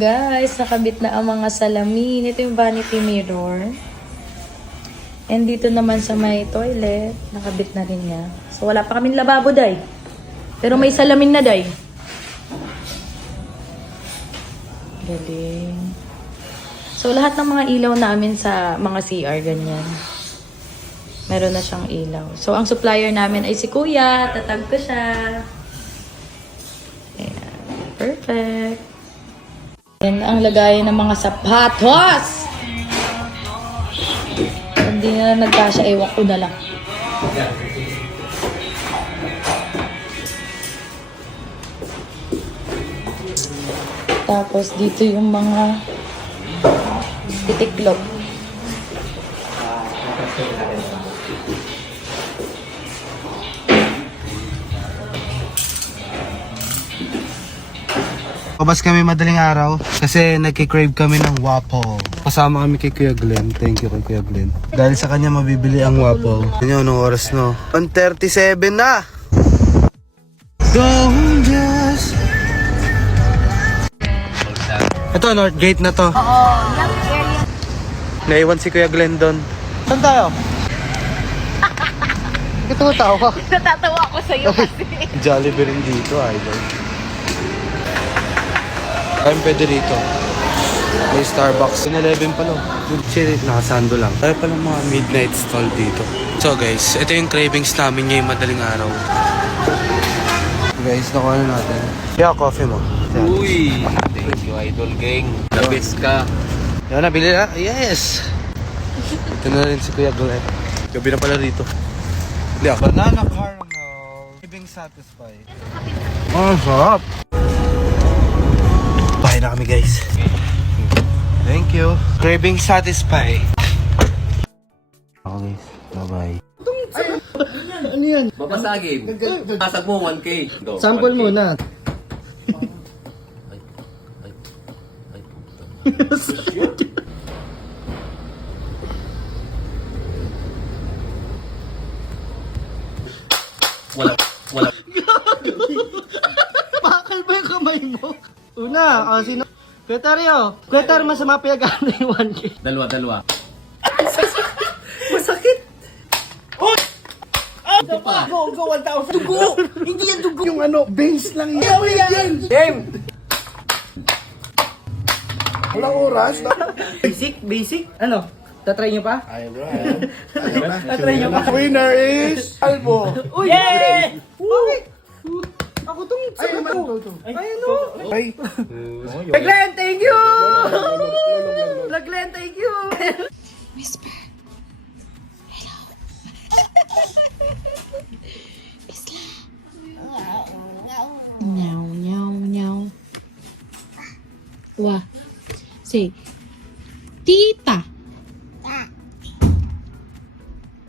Guys, nakabit na ang mga salamin. Ito yung vanity mirror. And dito naman sa may toilet, nakabit na rin niya. So wala pa kaming lababo, day. Pero may salamin na, day. Galing. So lahat ng mga ilaw namin sa mga CR, ganyan. Meron na siyang ilaw. So ang supplier namin ay si Kuya. Tatag ko siya. Ayan. Perfect. Yan ang lagayan ng mga sapatos. Hindi na nagkasya, ewan ko na lang. Tapos dito yung mga titiklop. Pabas kami madaling araw kasi nagki-crave kami ng waffle. Kasama kami kay Kuya Glenn. Thank you kay Kuya Glenn. Dahil sa kanya mabibili ang waffle. Ano, anong oras no? 1:37 na! Don't just... Ito, North Gate na to. Oo, yung area. Naiwan si Kuya Glenn doon. Saan tayo? Ito tawa. Natatawa ko sa'yo kasi. Jollibee rin dito, idol. Kaya pwede rito. May Starbucks. 11 pa lang. Shit, nakasando lang. Kaya palang mga midnight stall dito. So guys, ito yung cravings namin ngayong madaling araw. Guys, nakuha na natin. Yeah, coffee mo. Uy! Thank you, Idol Gang. The best ka. Yan, nabili na. Yes! Ito na rin si Kuya Glenn. Gabi na pala rito. Hindi ako. Banana caramel. Living satisfied. Oh, sarap! Bahay na kami, guys. Thank you. Craving satisfied. Okay, guys. Bye-bye. Ano yan? Babasagin. Pasag mo 1K. Do, Sample 1K. muna. Wala. Bakal ba yung kamay mo? Una, sino? Kwetario! Kwetar, masama piyagano yung 1K. Dalawa. Go, 1,000. Dugo! Hindi yan dugo! Yung ano, base lang yan. Game! Walang oras. Basic? Ano? Tatry nyo pa? Tatry nyo pa? Winner is Albo! Uy! Yay! Bakit? Ako tong sagot ko. Ay, ano? Ay. Glenn, thank you! Glenn, thank you! Whisper. Hello. Isla. Meow. Wa. Say, tita.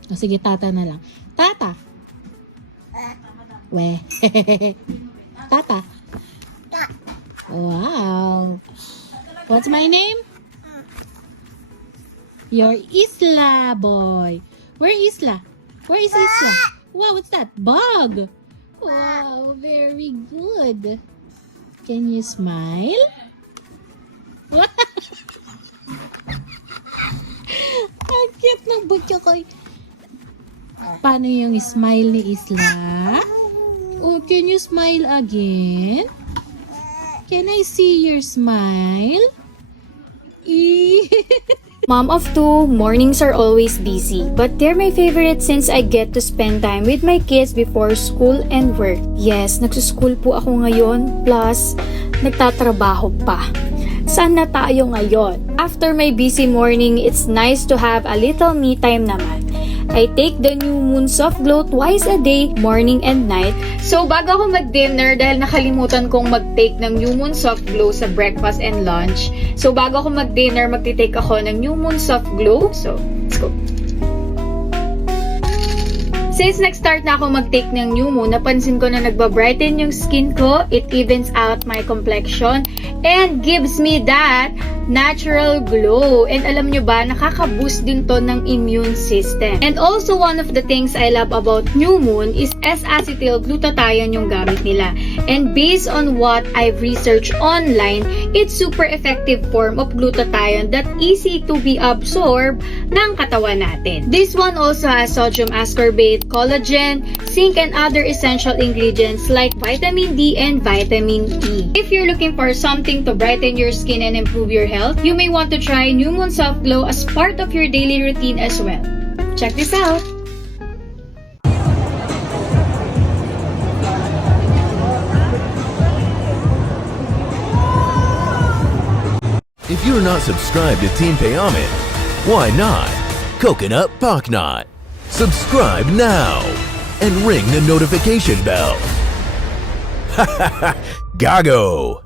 O, sige, tata na lang. Tata. We. Tata. Wow. What's my name? You're Isla boy. Where Isla? Where is Isla? Wow, what's that? Bug. Wow, very good. Can you smile? Ang cute ng butyo ko. Paano yung smile ni Isla? Oh, can you smile again? Can I see your smile? Mom of two, mornings are always busy, but they're my favorite since I get to spend time with my kids before school and work. Yes, nagsuschool po ako ngayon, plus nagtatrabaho pa. Saan na tayo ngayon? After my busy morning, it's nice to have a little me time naman. I take the New Moon Soft Glow twice a day, morning and night. So bago ako mag-dinner, dahil nakalimutan kong mag-take ng New Moon Soft Glow sa breakfast and lunch. So bago ako mag-dinner, magti-take ako ng New Moon Soft Glow. So, let's go. Since nag-start na ako mag-take ng New Moon, napansin ko na nagbabrighten yung skin ko, it evens out my complexion, and gives me that natural glow. And alam nyo ba, nakaka-boost din to ng immune system. And also, one of the things I love about New Moon is S-acetylglutathione yung gamit nila. And based on what I've researched online, it's super effective form of glutathione that easy to be absorbed ng katawan natin. This one also has sodium ascorbate, collagen, zinc, and other essential ingredients like vitamin D and vitamin E. If you're looking for something to brighten your skin and improve your health, you may want to try New Moon Soft Glow as part of your daily routine as well. Check this out! If you're not subscribed to Team Payaman, why not? Coconut Paknot. Subscribe now and ring the notification bell. Gago!